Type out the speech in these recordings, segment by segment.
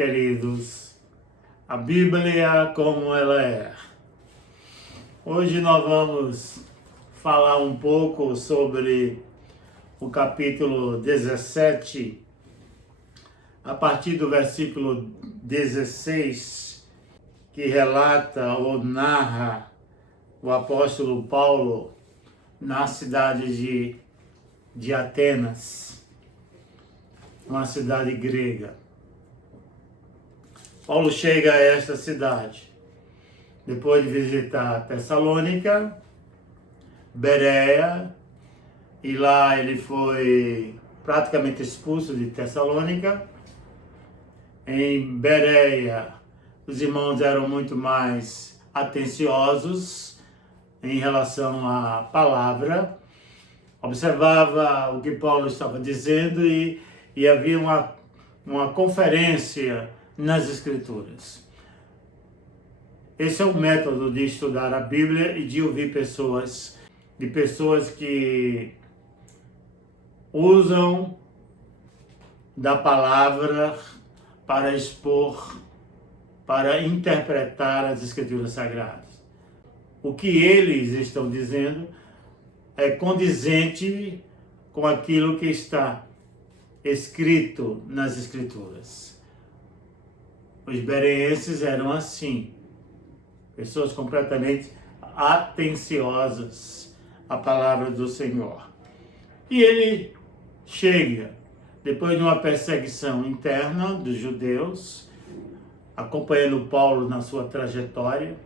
queridos, a Bíblia como ela é. Hoje nós vamos falar um pouco sobre o capítulo 17, a partir do versículo 16, que relata ou narra o apóstolo Paulo na cidade de Atenas, uma cidade grega. Paulo chega a esta cidade depois de visitar Tessalônica, Bereia, e lá ele foi praticamente expulso de Tessalônica. Em Bereia, os irmãos eram muito mais atenciosos em relação à palavra, observava o que Paulo estava dizendo e havia uma conferência nas Escrituras. Esse é o método de estudar a Bíblia e de ouvir pessoas que usam da palavra para expor, para interpretar as Escrituras Sagradas. O que eles estão dizendo é condizente com aquilo que está escrito nas Escrituras. Os bereenses eram assim, pessoas completamente atenciosas à palavra do Senhor. E ele chega, depois de uma perseguição interna dos judeus, acompanhando Paulo na sua trajetória,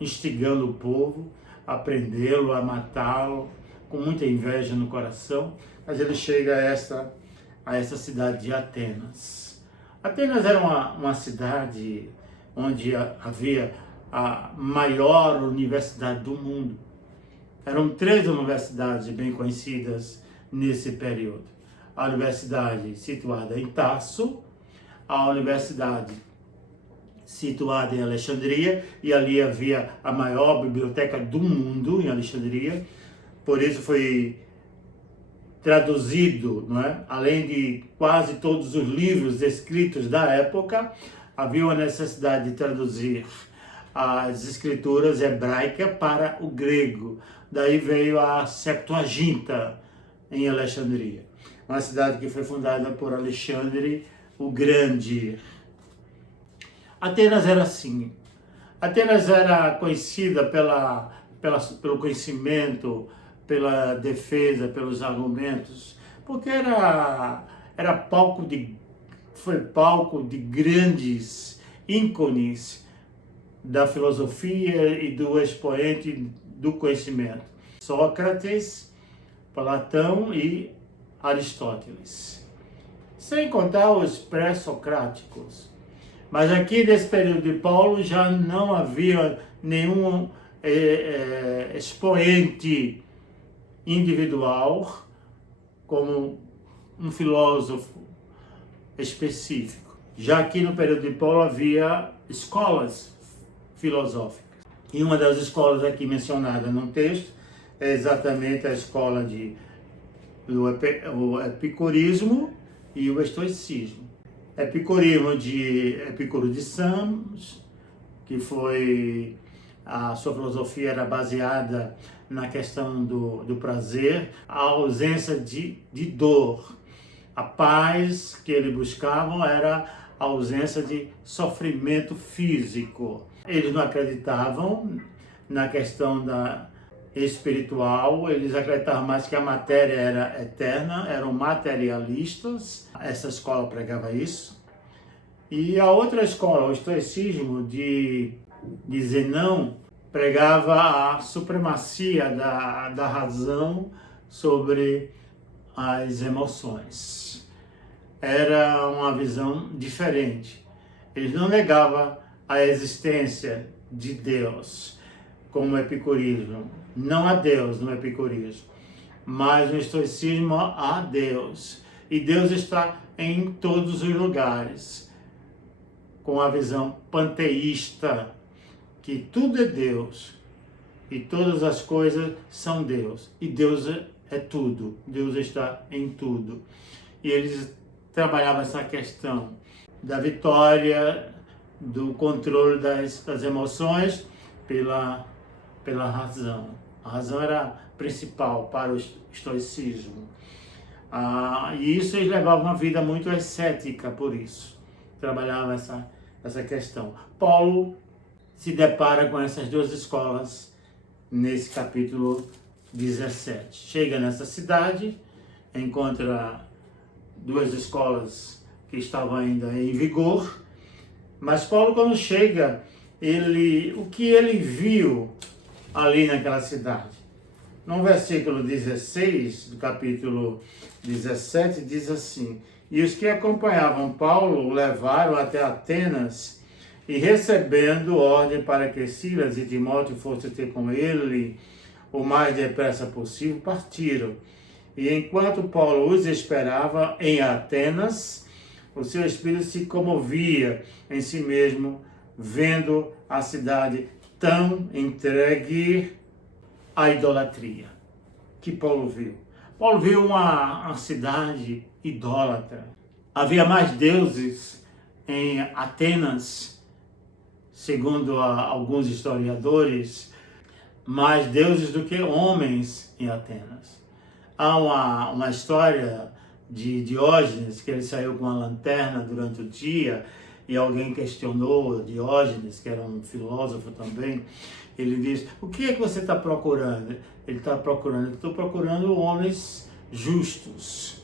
instigando o povo a prendê-lo, a matá-lo, com muita inveja no coração, mas ele chega a essa cidade de Atenas. Atenas era uma cidade onde havia a maior universidade do mundo. Eram 3 universidades bem conhecidas nesse período. A universidade situada em Tarso, a universidade situada em Alexandria, e ali havia a maior biblioteca do mundo em Alexandria. Por isso foi traduzido, não é? Além de quase todos os livros escritos da época, havia uma necessidade de traduzir as escrituras hebraicas para o grego. Daí veio a Septuaginta em Alexandria, uma cidade que foi fundada por Alexandre o Grande. Atenas era assim. Atenas era conhecida pelo conhecimento, pela defesa, pelos argumentos, porque foi palco de grandes ícones da filosofia e do expoente do conhecimento. Sócrates, Platão e Aristóteles. Sem contar os pré-socráticos. Mas aqui nesse período de Paulo já não havia nenhum expoente individual como um filósofo específico. Já aqui no período de Paulo havia escolas filosóficas. E uma das escolas aqui mencionada no texto é exatamente a escola do epicurismo e o estoicismo. Epicurismo de Epicuro de Samos, que a sua filosofia era baseada na questão do prazer, a ausência de dor. A paz que eles buscavam era a ausência de sofrimento físico. Eles não acreditavam na questão espiritual, eles acreditavam mais que a matéria era eterna, eram materialistas. Essa escola pregava isso. E a outra escola, o estoicismo de Zenão, pregava a supremacia da razão sobre as emoções. Era uma visão diferente. Eles não negavam a existência de Deus, como o epicurismo. Não há Deus no epicurismo, mas no estoicismo há Deus. E Deus está em todos os lugares, com a visão panteísta, que tudo é Deus e todas as coisas são Deus. E Deus é tudo, Deus está em tudo. E eles trabalhavam essa questão da vitória, do controle das emoções pela razão. A razão era principal para o estoicismo. E isso eles levavam uma vida muito ascética, por isso. Trabalhavam essa questão. Paulo se depara com essas duas escolas nesse capítulo 17. Chega nessa cidade, encontra duas escolas que estavam ainda em vigor, mas Paulo, quando chega, o que ele viu ali naquela cidade? No versículo 16 do capítulo 17 diz assim: e os que acompanhavam Paulo o levaram até Atenas, e recebendo ordem para que Silas e Timóteo fossem ter com ele o mais depressa possível, partiram. E enquanto Paulo os esperava em Atenas, o seu espírito se comovia em si mesmo, vendo a cidade tão entregue à idolatria. Que Paulo viu? Paulo viu uma cidade idólatra. Havia mais deuses em Atenas, segundo alguns historiadores, mais deuses do que homens em Atenas. Há uma história de Diógenes, que ele saiu com uma lanterna durante o dia, e alguém questionou Diógenes, que era um filósofo também. Ele diz: o que é que você está procurando? Ele está procurando, estou procurando homens justos,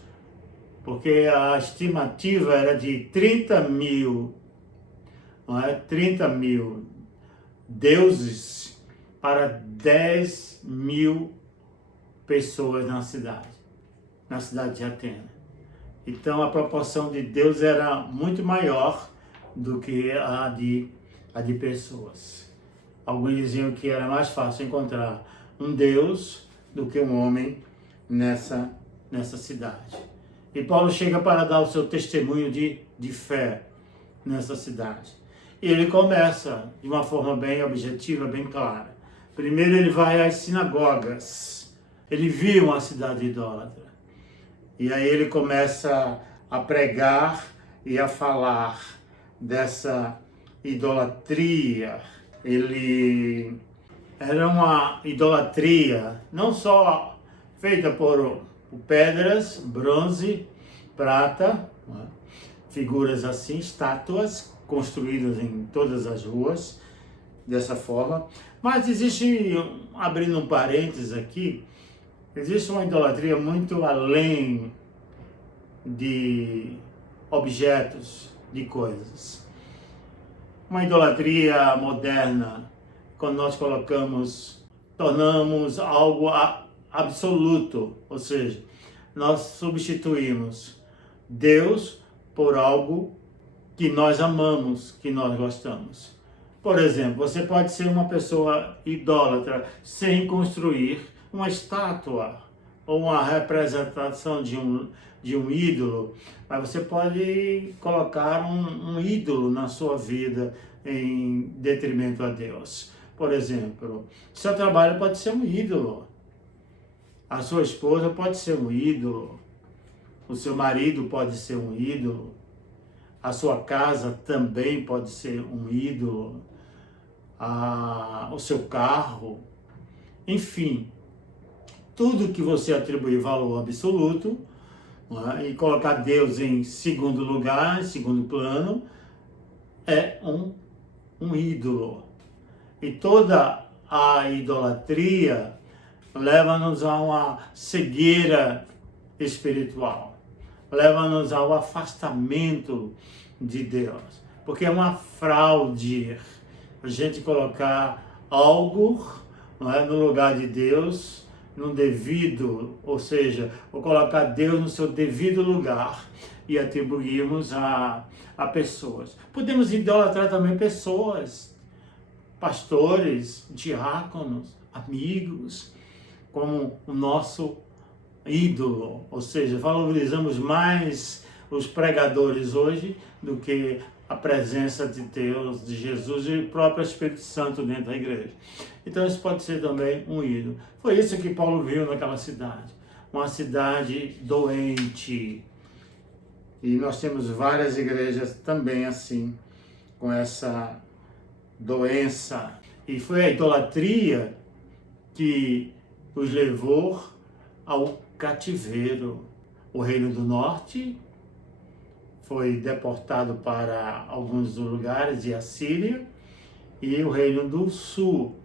porque a estimativa era de 30 mil, não é? 30 mil deuses para 10 mil pessoas na cidade de Atenas. Então a proporção de Deus era muito maior do que a de pessoas. Alguns diziam que era mais fácil encontrar um Deus do que um homem nessa cidade. E Paulo chega para dar o seu testemunho de fé nessa cidade. E ele começa de uma forma bem objetiva, bem clara. Primeiro ele vai às sinagogas. Ele viu uma cidade idólatra. E aí ele começa a pregar e a falar dessa idolatria. Ele era uma idolatria não só feita por pedras, bronze, prata, figuras assim, estátuas construídas em todas as ruas, dessa forma. Mas existe, abrindo um parênteses aqui, existe uma idolatria muito além de objetos, de coisas. Uma idolatria moderna, quando nós tornamos algo absoluto, ou seja, nós substituímos Deus por algo que nós amamos, que nós gostamos. Por exemplo, você pode ser uma pessoa idólatra sem construir uma estátua ou uma representação de um ídolo, mas você pode colocar um ídolo na sua vida em detrimento a Deus. Por exemplo, seu trabalho pode ser um ídolo, a sua esposa pode ser um ídolo, o seu marido pode ser um ídolo, a sua casa também pode ser um ídolo, o seu carro, enfim, tudo que você atribuir valor absoluto, e colocar Deus em segundo lugar, em segundo plano, é um ídolo. E toda a idolatria leva-nos a uma cegueira espiritual, leva-nos ao afastamento de Deus, porque é uma fraude a gente colocar algo, não é, no lugar de Deus, no devido, ou seja, ou colocar Deus no seu devido lugar e atribuirmos a pessoas. Podemos idolatrar também pessoas, pastores, diáconos, amigos, como o nosso ídolo, ou seja, valorizamos mais os pregadores hoje do que a presença de Deus, de Jesus e o próprio Espírito Santo dentro da igreja. Então isso pode ser também um ídolo. Foi isso que Paulo viu naquela cidade, uma cidade doente, E nós temos várias igrejas também assim, com essa doença. E foi a idolatria que os levou ao cativeiro. O Reino do Norte foi deportado para alguns lugares de Assíria, e o Reino do Sul,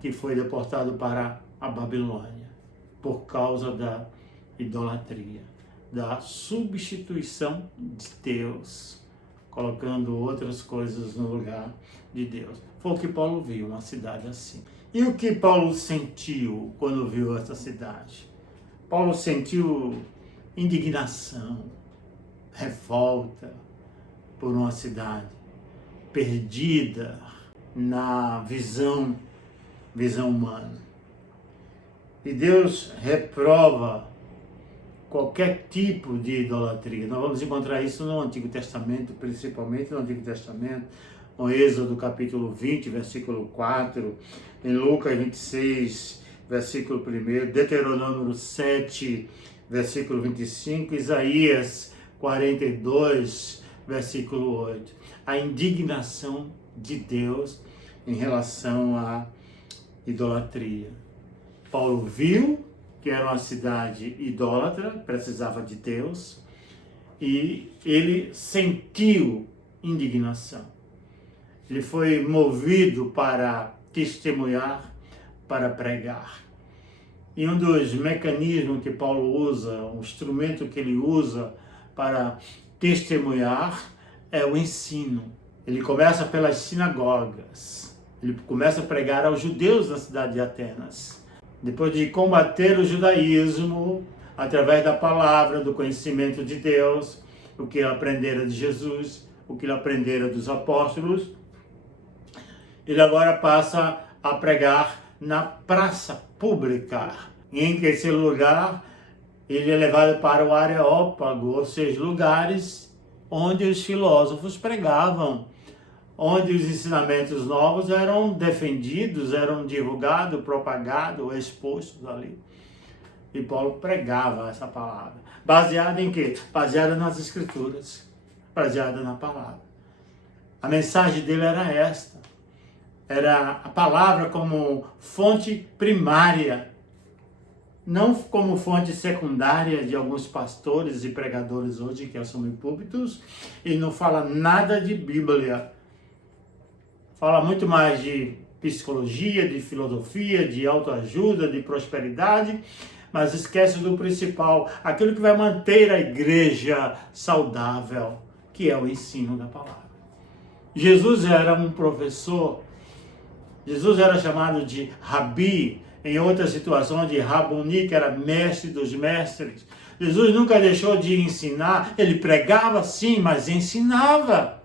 que foi deportado para a Babilônia, por causa da idolatria, da substituição de Deus, colocando outras coisas no lugar de Deus. Foi o que Paulo viu, uma cidade assim. E o que Paulo sentiu quando viu essa cidade? Paulo sentiu indignação, revolta por uma cidade perdida na visão humana. E Deus reprova qualquer tipo de idolatria. Nós vamos encontrar isso no Antigo Testamento, principalmente no Antigo Testamento, no Êxodo capítulo 20, versículo 4, em Lucas 26, versículo 1, Deuteronômio 7, versículo 25, Isaías 42, versículo 8. A indignação de Deus em relação à idolatria. Paulo viu que era uma cidade idólatra, precisava de Deus, e ele sentiu indignação. Ele foi movido para testemunhar, para pregar. E um dos mecanismos que Paulo usa, um instrumento que ele usa para testemunhar, é o ensino. Ele começa pelas sinagogas. Ele começa a pregar aos judeus da cidade de Atenas. Depois de combater o judaísmo, através da palavra, do conhecimento de Deus, o que ele aprendera de Jesus, o que ele aprendera dos apóstolos, ele agora passa a pregar na praça pública. Em terceiro lugar, ele é levado para o Areópago, ou seja, lugares onde os filósofos pregavam, onde os ensinamentos novos eram defendidos, eram divulgados, propagados, expostos ali. E Paulo pregava essa palavra. Baseada em quê? Baseada nas Escrituras, baseada na palavra. A mensagem dele era esta. Era a palavra como fonte primária, não como fonte secundária de alguns pastores e pregadores hoje que assumem púlpitos e não fala nada de Bíblia. Fala muito mais de psicologia, de filosofia, de autoajuda, de prosperidade, mas esquece do principal, aquilo que vai manter a igreja saudável, que é o ensino da palavra. Jesus era um professor, Jesus era chamado de Rabi, em outra situação de Rabuni, que era mestre dos mestres. Jesus nunca deixou de ensinar, ele pregava sim, mas ensinava.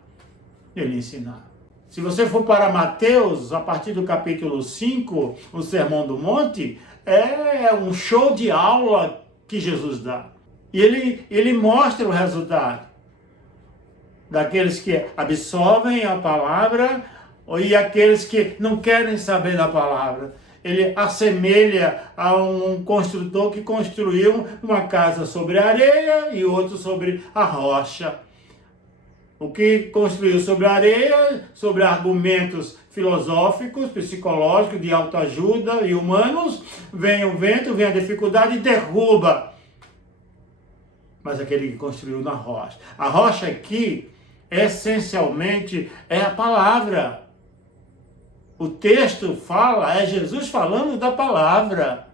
Ele ensinava. Se você for para Mateus, a partir do capítulo 5, o Sermão do Monte, é um show de aula que Jesus dá. E ele mostra o resultado daqueles que absorvem a palavra e aqueles que não querem saber da palavra. Ele assemelha a um construtor que construiu uma casa sobre a areia e outro sobre a rocha. O que construiu sobre a areia, sobre argumentos filosóficos, psicológicos, de autoajuda e humanos, vem o vento, vem a dificuldade e derruba. Mas aquele que construiu na rocha. A rocha aqui, essencialmente, é a palavra. O texto fala, é Jesus falando da palavra.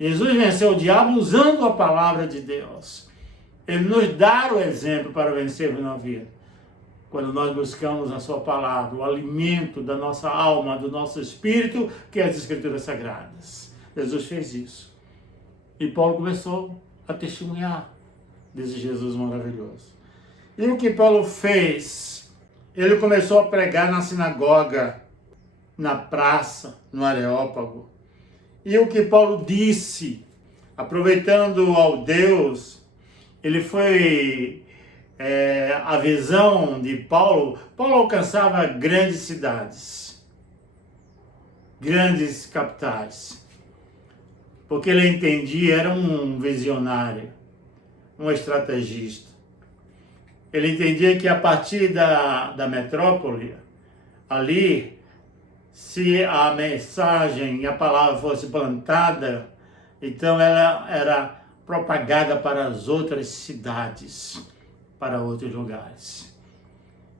Jesus venceu o diabo usando a palavra de Deus. Ele nos dá o exemplo para vencermos na vida. Quando nós buscamos a sua palavra, o alimento da nossa alma, do nosso espírito, que é as Escrituras Sagradas. Jesus fez isso. E Paulo começou a testemunhar desse Jesus maravilhoso. E o que Paulo fez? Ele começou a pregar na sinagoga, na praça, no Areópago. E o que Paulo disse, aproveitando ao Deus, ele foi, a visão de Paulo alcançava grandes cidades, grandes capitais, porque ele entendia, era um visionário, um estrategista. Ele entendia que a partir da metrópole, ali, se a mensagem e a palavra fosse plantada, então ela era propagada para as outras cidades, para outros lugares.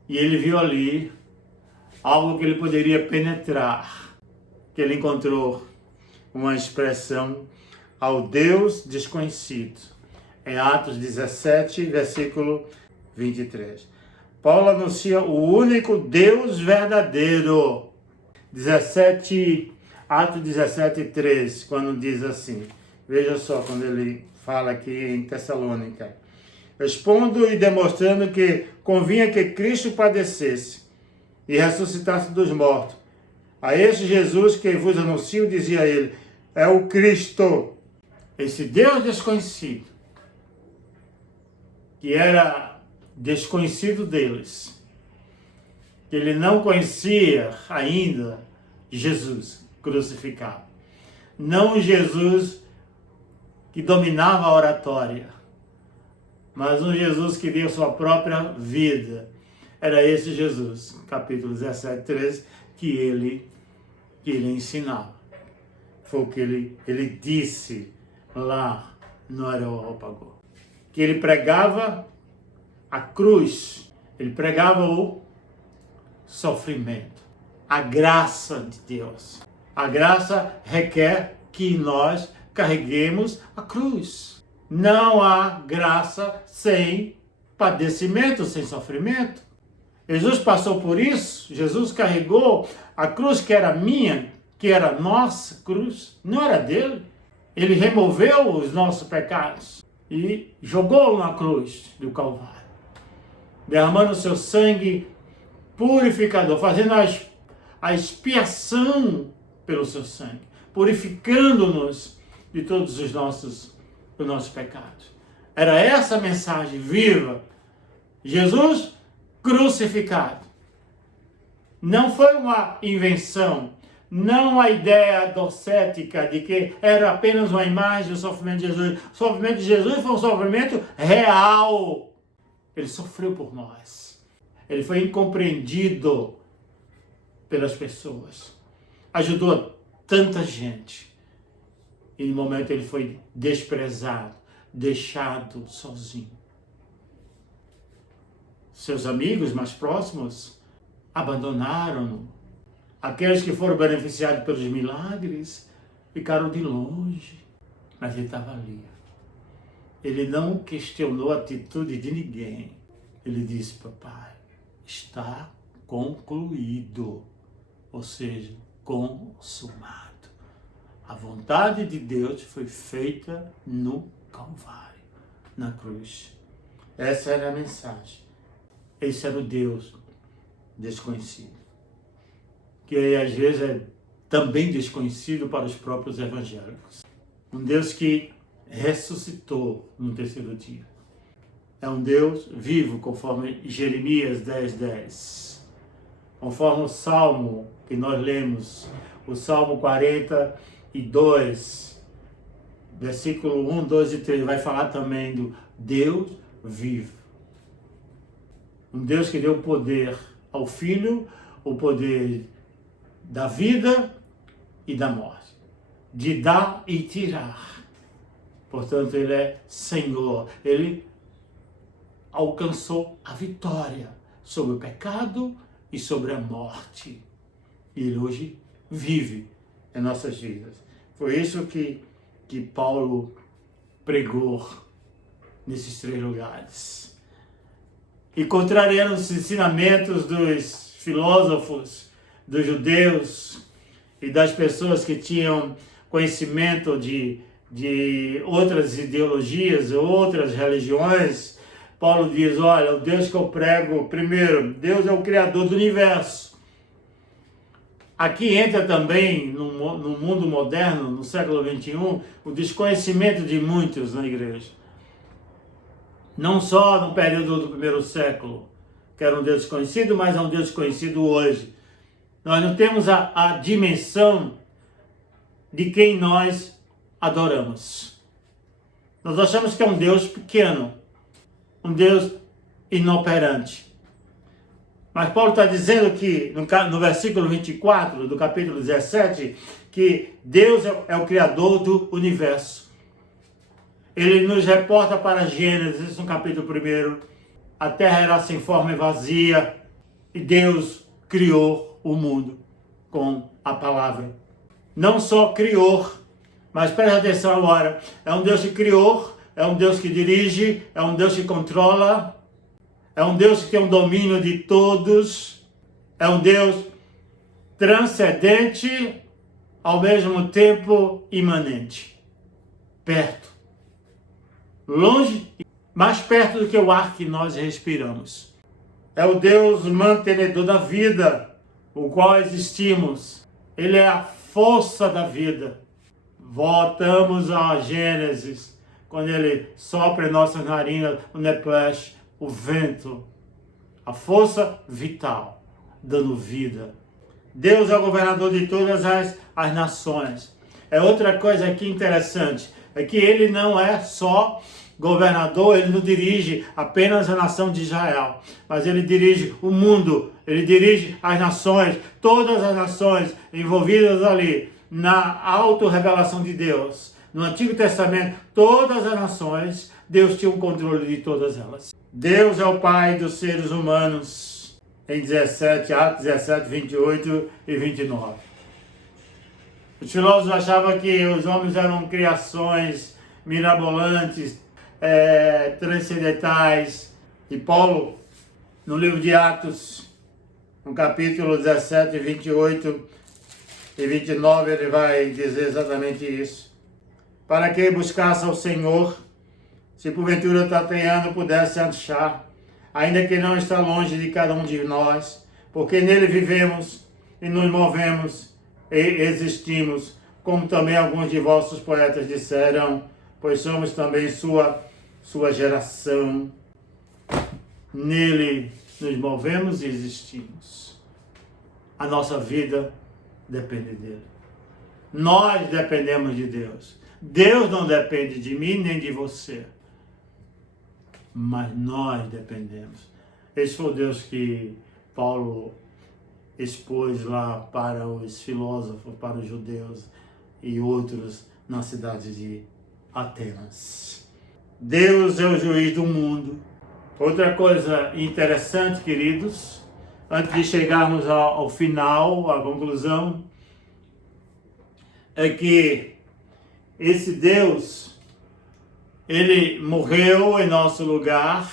E ele viu ali algo que ele poderia penetrar, que ele encontrou uma expressão ao Deus desconhecido. Em Atos 17, versículo 23. Paulo anuncia o único Deus verdadeiro. Atos 17, 3, quando diz assim, veja só quando ele fala aqui em Tessalônica, expondo e demonstrando que convinha que Cristo padecesse e ressuscitasse dos mortos. A este Jesus que vos anuncio, dizia ele, é o Cristo, esse Deus desconhecido, que era desconhecido deles, que ele não conhecia ainda Jesus crucificado. Não Jesus que dominava a oratória, mas um Jesus que deu sua própria vida. Era esse Jesus, capítulo 17, 13, que ele ensinava. Foi o que ele disse lá no Areópago. Que ele pregava a cruz, ele pregava o sofrimento, a graça de Deus. A graça requer que nós carreguemos a cruz. Não há graça sem padecimento, sem sofrimento. Jesus passou por isso, Jesus carregou a cruz que era minha, que era nossa cruz, não era dele. Ele removeu os nossos pecados e jogou na cruz do Calvário, derramando o seu sangue purificador, fazendo a expiação pelo seu sangue, purificando-nos de todos os nossos pecados. Era essa a mensagem viva. Jesus crucificado. Não foi uma invenção, não a ideia docética de que era apenas uma imagem do sofrimento de Jesus. O sofrimento de Jesus foi um sofrimento real. Ele sofreu por nós. Ele foi incompreendido pelas pessoas. Ajudou tanta gente. E no momento ele foi desprezado, deixado sozinho. Seus amigos mais próximos abandonaram-no. Aqueles que foram beneficiados pelos milagres ficaram de longe. Mas ele estava ali. Ele não questionou a atitude de ninguém. Ele disse, papai, está concluído. Ou seja, consumado. A vontade de Deus foi feita no Calvário, na cruz. Essa era a mensagem. Esse era o Deus desconhecido. Que às vezes é também desconhecido para os próprios evangélicos. Um Deus que ressuscitou no terceiro dia. É um Deus vivo, conforme Jeremias 10:10. Conforme o Salmo que nós lemos, o Salmo 42, versículo 1, 2 e 3, vai falar também do Deus vivo. Um Deus que deu poder ao Filho, o poder da vida e da morte, de dar e tirar. Portanto, ele é Senhor. Ele alcançou a vitória sobre o pecado e sobre a morte. E ele hoje vive em nossas vidas. Foi isso que Paulo pregou nesses 3 lugares. E contrariando os ensinamentos dos filósofos, dos judeus e das pessoas que tinham conhecimento de outras ideologias, outras religiões, Paulo diz, olha, o Deus que eu prego, primeiro, Deus é o Criador do universo. Aqui entra também, no mundo moderno, no século XXI, o desconhecimento de muitos na igreja. Não só no período do primeiro século, que era um Deus desconhecido, mas é um Deus desconhecido hoje. Nós não temos a dimensão de quem nós adoramos. Nós achamos que é um Deus pequeno, um Deus inoperante. Mas Paulo está dizendo que, no versículo 24 do capítulo 17, que Deus é o Criador do universo. Ele nos reporta para Gênesis, no capítulo 1, a terra era sem forma e vazia, e Deus criou o mundo com a palavra. Não só criou, mas preste atenção agora, é um Deus que criou, é um Deus que dirige, é um Deus que controla, é um Deus que tem um domínio de todos, é um Deus transcendente, ao mesmo tempo imanente, perto, longe, mais perto do que o ar que nós respiramos. É o Deus mantenedor da vida, o qual existimos. Ele é a força da vida. Voltamos a Gênesis, quando ele sopra em nossas narinas, o Neplesh, o vento, a força vital, dando vida. Deus é o governador de todas as nações. É outra coisa aqui interessante, é que ele não é só governador, ele não dirige apenas a nação de Israel, mas ele dirige o mundo, ele dirige as nações, todas as nações envolvidas ali na autorrevelação de Deus. No Antigo Testamento, todas as nações, Deus tinha um controle de todas elas. Deus é o Pai dos seres humanos, em Atos 17, 28 e 29. Os filósofos achavam que os homens eram criações mirabolantes, transcendentais. E Paulo, no livro de Atos, no capítulo 17, 28 e 29, ele vai dizer exatamente isso. Para que buscasse ao Senhor, se porventura Tatiana pudesse achar, ainda que não está longe de cada um de nós, porque nele vivemos e nos movemos e existimos, como também alguns de vossos poetas disseram, pois somos também sua geração. Nele nos movemos e existimos. A nossa vida depende dele. Nós dependemos de Deus. Deus não depende de mim nem de você. Mas nós dependemos. Esse foi o Deus que Paulo expôs lá para os filósofos, para os judeus e outros na cidade de Atenas. Deus é o juiz do mundo. Outra coisa interessante, queridos, antes de chegarmos ao final, à conclusão, é que esse Deus, ele morreu em nosso lugar,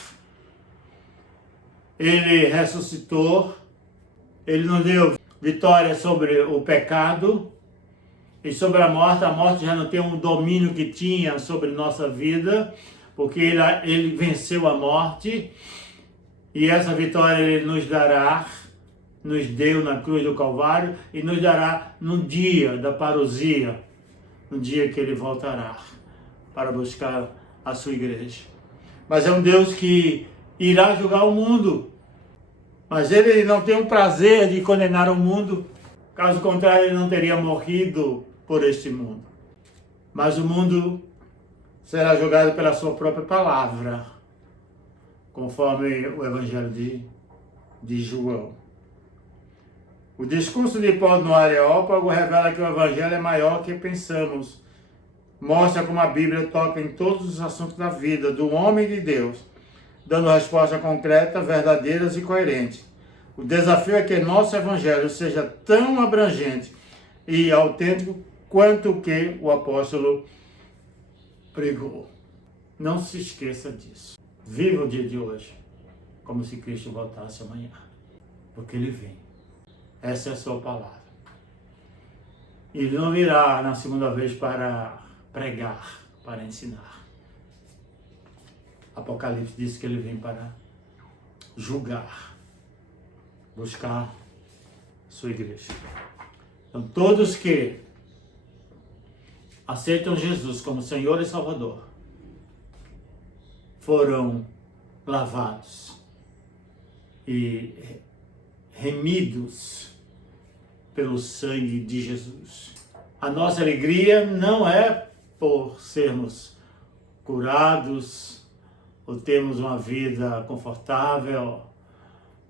ele ressuscitou, ele nos deu vitória sobre o pecado e sobre a morte já não tem um domínio que tinha sobre nossa vida, porque ele venceu a morte e essa vitória ele nos dará, nos deu na cruz do Calvário e nos dará no dia da parousia, no dia que ele voltará para buscar a sua igreja. Mas é um Deus que irá julgar o mundo, mas ele não tem o prazer de condenar o mundo, caso contrário ele não teria morrido por este mundo. Mas o mundo será julgado pela sua própria palavra, conforme o Evangelho de João. O discurso de Paulo no Areópago revela que o Evangelho é maior que pensamos. Mostra como a Bíblia toca em todos os assuntos da vida do homem e de Deus, dando resposta concreta, verdadeiras e coerentes. O desafio é que nosso Evangelho seja tão abrangente e autêntico quanto o que o apóstolo pregou. Não se esqueça disso. Viva o dia de hoje como se Cristo voltasse amanhã, porque Ele vem. Essa é a sua palavra. Ele não virá na segunda vez para pregar, para ensinar. Apocalipse diz que Ele vem para julgar, buscar sua igreja. Então todos que aceitam Jesus como Senhor e Salvador foram lavados e remidos pelo sangue de Jesus. A nossa alegria não é por sermos curados, ou temos uma vida confortável,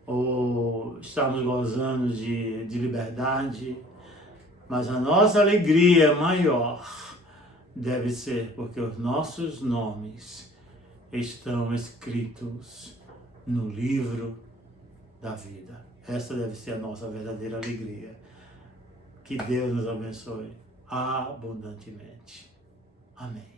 ou estamos gozando de liberdade, mas a nossa alegria maior deve ser porque os nossos nomes estão escritos no livro da vida. Essa deve ser a nossa verdadeira alegria. Que Deus nos abençoe abundantemente. Amém.